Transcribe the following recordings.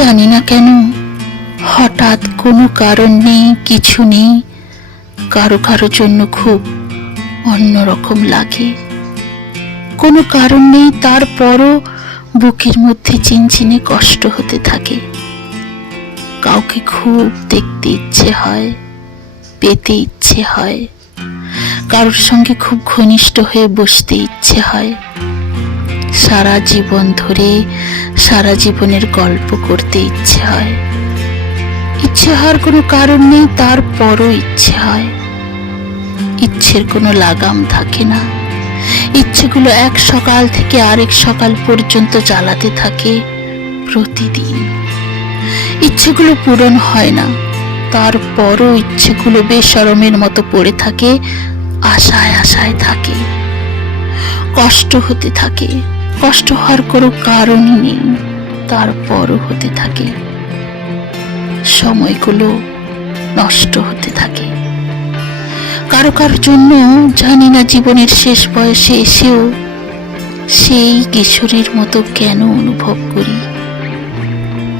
জানি না কেন হঠাৎ কোনো কারণ নেই, কিছু নেই, কারো কারো জন্য খুব অন্যরকম লাগে। কোনো কারণ নেই, তারপরও বুকের মধ্যে চিনচিনে কষ্ট হতে থাকে। কাউকে খুব দেখতে ইচ্ছে হয়, পেতে ইচ্ছে হয়, কারোর সঙ্গে খুব ঘনিষ্ঠ হয়ে বসতে ইচ্ছে হয়, সারা জীবন ধরে সারা জীবনের গল্প করতে ইচ্ছে হয়। ইচ্ছে হওয়ার কোনো কারণ নেই, তারপরও ইচ্ছে হয়। ইচ্ছের কোনো লাগাম থাকে না, ইচ্ছেগুলো এক সকাল থেকে আরেক সকাল পর্যন্ত জ্বালাতে থাকে প্রতিদিন। ইচ্ছেগুলো পূরণ হয় না, তারপরও ইচ্ছেগুলো বেশরমের মতো পড়ে থাকে, আশায় আশায় থাকে। কষ্ট হতে থাকে, কষ্ট হওয়ার কোনো কারণই নেই, তারপরও হতে থাকে। সময়গুলো নষ্ট হতে থাকে। কারো কারোর জন্য জানি না জীবনের শেষ বয়সে এসেও সেই কিশোরীর মতো কেন অনুভব করি।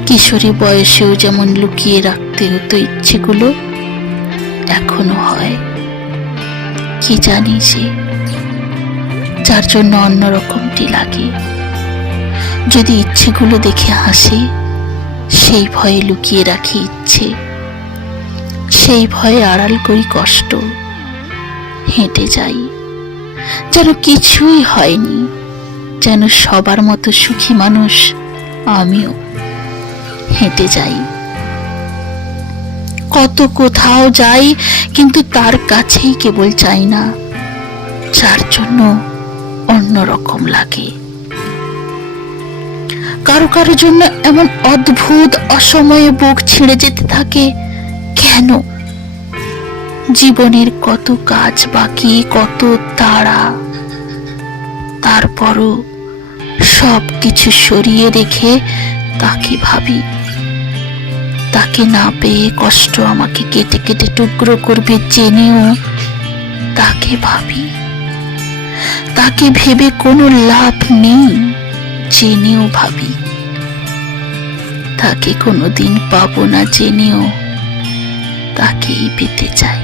কিশোরী বয়সেও যেমন লুকিয়ে রাখতে হতো ইচ্ছেগুলো, এখনো হয়। কি জানি সে, যার জন্য অন্যরকমটি লাগে। যদি ইচ্ছেগুলো দেখে হাসে, সেই ভয়ে লুকিয়ে রাখি ইচ্ছে, সেই ভয়ে আড়াল করি কষ্ট। হেঁটে যাই যেন কিছুই হয়নি, যেন সবার মতো সুখী মানুষ আমিও। হেঁটে যাই, কত কোথাও যাই, কিন্তু তার কাছেই কেবল চাই না, যার জন্য অন্যরকম লাগে। কারো কারো জন্য এমন অদ্ভুত অসময়ে বুক ছিঁড়ে যেতে থাকে কেন? জীবনের কত কাজ বাকি, কত তাড়া, তারপরও সব কিছু সরিয়ে রেখে তাকে ভাবি। তাকে না পেয়ে কষ্ট আমাকে কেটে কেটে টুকরো করবে জেনেও তাকে ভাবি। তাকে ভেবে কোনো লাভ নেই, জেনেও ভাবি। তাকে কোনোদিন পাবো না জেনেও তাকেই পেতে চাই।